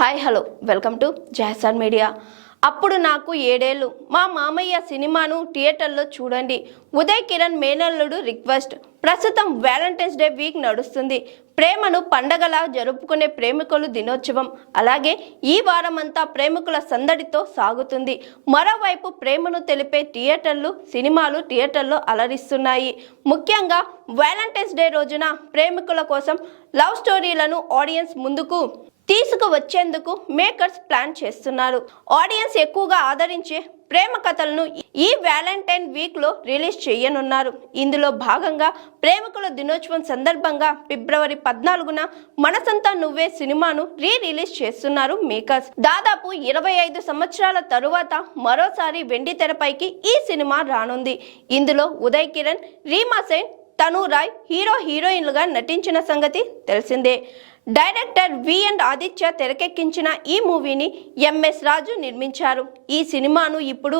Hi hello welcome to Jason media. అప్పుడు నాకు 7 ఏళ్ళు మా మామయ్య సినిమాను థియేటర్లో చూడండి. ఉదయ్ కిరణ్ మేనల్లుడు రిక్వెస్ట్. ప్రస్తుతం వ్యాలంటైన్స్ డే వీక్ నడుస్తుంది. ప్రేమను పండగలా జరుపుకునే ప్రేమికులు దినోత్సవం. అలాగే ఈ వారమంతా ప్రేమికుల సందడితో సాగుతుంది. మరోవైపు ప్రేమను తెలిపే సినిమాలు థియేటర్లో అలరిస్తున్నాయి. ముఖ్యంగా వ్యాలంటైన్స్ డే రోజున ప్రేమికుల కోసం లవ్ స్టోరీలను ఆడియన్స్ ముందుకు తీసుకువచ్చేందుకు మేకర్స్ ప్లాన్ చేస్తున్నారు. ఆడియన్స్ ఎక్కువగా ఆదరించే ప్రేమ కథలను ఈ వ్యాలంటైన్ వీక్ లో రిలీజ్ చేయనున్నారు. ఇందులో భాగంగా ప్రేమికుల దినోత్సవం సందర్భంగా ఫిబ్రవరి 14న మనసంతా నువ్వే సినిమాను రిలీజ్ చేస్తున్నారు మేకర్స్. దాదాపు 25 సంవత్సరాల తరువాత మరోసారి వెండి తెరపైకి ఈ సినిమా రానుంది. ఇందులో ఉదయ్ కిరణ్, రీమా సేన్, తను రాయ్ హీరోయిన్లుగా నటించిన సంగతి తెలిసిందే. డైరెక్టర్ వి.అండ్. ఆదిత్య తెరకెక్కించిన ఈ మూవీని ఎంఎస్ రాజు నిర్మించారు. ఈ సినిమాను ఇప్పుడు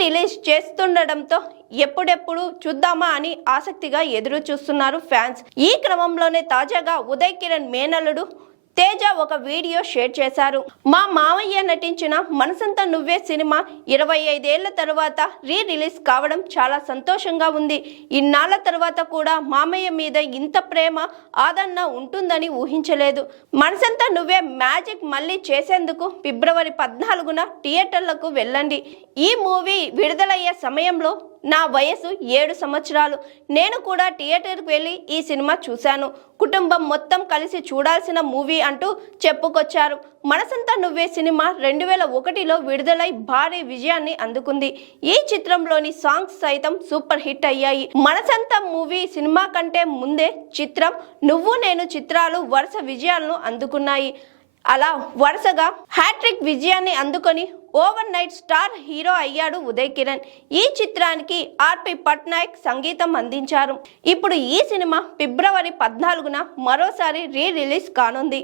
రిలీజ్ చేస్తుండటంతో ఎప్పుడెప్పుడు చూద్దామా అని ఆసక్తిగా ఎదురు చూస్తున్నారు ఫ్యాన్స్. ఈ క్రమంలోనే తాజాగా ఉదయ్ కిరణ్ మేనల్లుడు తేజ ఒక వీడియో షేర్ చేశారు. మా మామయ్య నటించిన మనసంతా నువ్వే సినిమా 25 ఏళ్ల తరువాత రిలీజ్ కావడం చాలా సంతోషంగా ఉంది. ఇన్నాళ్ల తర్వాత కూడా మామయ్య మీద ఇంత ప్రేమ ఆదరణ ఉంటుందని ఊహించలేదు. మనసంతా నువ్వే మ్యాజిక్ మళ్ళీ చేసేందుకు ఫిబ్రవరి 14న థియేటర్లకు వెళ్ళండి. ఈ మూవీ విడుదలయ్యే సమయంలో నా వయసు 7 సంవత్సరాలు. నేను కూడా థియేటర్కి వెళ్ళి ఈ సినిమా చూశాను. కుటుంబం మొత్తం కలిసి చూడాల్సిన మూవీ అంటూ చెప్పుకొచ్చారు. మనసంతా నువ్వే సినిమా 2001లో విడుదలై భారీ విజయాన్ని అందుకుంది. ఈ చిత్రంలోని సాంగ్స్ సైతం సూపర్ హిట్ అయ్యాయి. మనసంతా మూవీ సినిమా కంటే ముందే చిత్రం నువ్వు నేను చిత్రాలు వరుస విజయాలను అందుకున్నాయి. అలా వరుసగా హ్యాట్రిక్ విజయాన్ని అందుకొని ఓవర్ నైట్ స్టార్ హీరో అయ్యాడు ఉదయ్ కిరణ్. ఈ చిత్రానికి ఆర్పి పట్నాయక్ సంగీతం అందించారు. ఇప్పుడు ఈ సినిమా ఫిబ్రవరి 14న మరోసారి రిలీజ్ కానుంది.